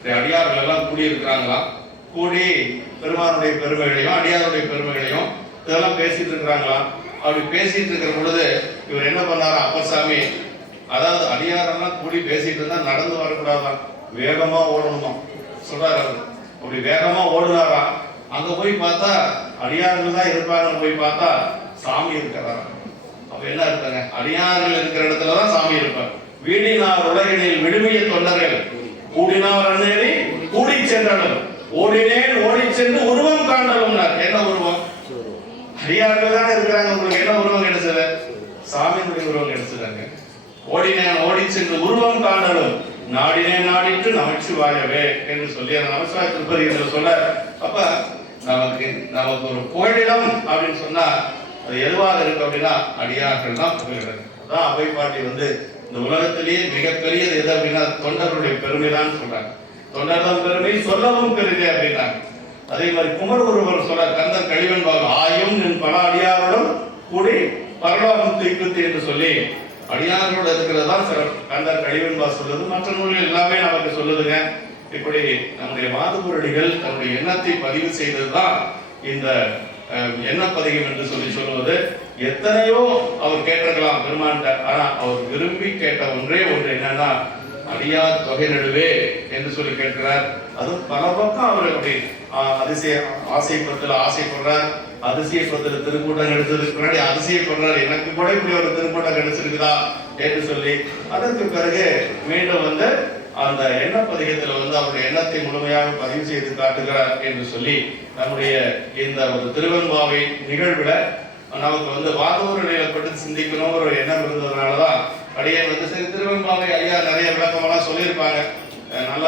அடியார்கள் எல்லாம் கூடி இருக்கிறாங்களாம். கூடி பெருமானுடைய பெருமைகளையும் அடியாருடைய பெருமைகளையும் இதெல்லாம் பேசிட்டு இருக்கிறாங்களாம். அப்படி பேசிட்டு இருக்கிற பொழுது இவர் என்ன பண்ணாரு, அப்பசாமி, அதாவது அடியாரெல்லாம் கூடி பேசிட்டு இருந்தா நடந்து வரக்கூடாதான், வேகமா ஓடணுமா சொல்றாரு. அப்படி வேகமா ஓடுனாராம். அங்க போய் பார்த்தா அடியார்கள் தான் இருப்பாங்கன்னு போய் பார்த்தா சாமி இருக்கிறாரா. அப்ப என்ன இருக்காங்க, அடியார்கள் இருக்கிற இடத்துலதான் சாமி இருப்பார். வீடினார் உலகினில் விடுமைய தொண்டர்கள் கூடினார் அன்னேறி கூடி சென்றாலும் ஓடினேன் ஓடி சென்று உருவம் காண்டலும். என்ன உருவம்? அடியார்கள் தானே இருக்கிறாங்க, உங்களுக்கு என்ன உருவம் கிடைச்சது? சாமியினுடைய உருவம் கிடைச்சதாங்க. ஓடினேன் ஓடி சென்று உருவம் காண்டலும் நாடினேன் நாடிட்டு நமச்சிவாயவே என்று சொல்லி அந்த நமச்சிவாய திருப்பதி என்று சொல்ல, அப்ப நமக்கு ஒரு புகழிடம் அப்படின்னு சொன்னா அது எதுவாக இருக்கு அப்படின்னா அடியார்கள் தான் புகழிடம். அதான் அவை பாட்டி இந்த உலகத்திலேயே மிகப்பெரியது எது அப்படின்னா தொண்டர்களுடைய பெருமை தான் சொல்றாங்க. தொண்டர்தான் பெருமை சொல்லவும் பெருமை அப்படின்னாங்க. அதே மாதிரி குமர் ஒருவர் சொல்ற, கந்தர் கழிவன்பாக ஆயும் நின் பல அடியாரோடும் கூடி பரலோகம் தீக்குத்தி என்று சொல்லி அடியாரோடு இருக்கிறது தான் கந்தர் கழிவன்பா சொல்லுது. மற்ற நூல்கள் எல்லாமே நமக்கு சொல்லுதுங்க. இப்படி நம்முடைய மாதுபுரடிகள் தன்னுடைய எண்ணத்தை பதிவு செய்ததுதான் இந்த எண்ணப்பதிகம் என்று சொல்லி சொல்லுவது. எத்தனையோ அவர் கேட்டிருக்கலாம் பெருமான்கிட்ட, ஆனா அவர் விரும்பி கேட்ட ஒன்றே ஒன்று என்னன்னா அடியார் தொகை நடுவே என்று சொல்லி கேட்கிறார். அதுவும் பல பக்கம் அவர் அப்படி ஆசைப்படுறார். அதிசயப்படுத்தல திருக்கூட்டம் கிடைச்சதுக்கு முன்னாடி அதிசயப்படுறார், எனக்கு கூட இப்படி ஒரு திருக்கூட்டம் கிடைச்சிருக்குதா என்று சொல்லி அதற்கு பிறகு மீண்டும் அந்த எண்ணப்பதிகத்துல அவருடைய எண்ணத்தை முழுமையாக பதிவு செய்து காட்டுகிறார் என்று சொல்லி நம்முடைய இந்த ஒரு திருவெண்பாவை நிகழ்வுல நமக்கு வாதூர் நிலையப்பட்டு சிந்திக்கணும் ஒரு எண்ணம் இருந்ததுனாலதான் அடியே சரி திருவெண்பாவை ஐயா நிறைய விளக்கமெல்லாம் சொல்லியிருப்பாங்க. நல்லா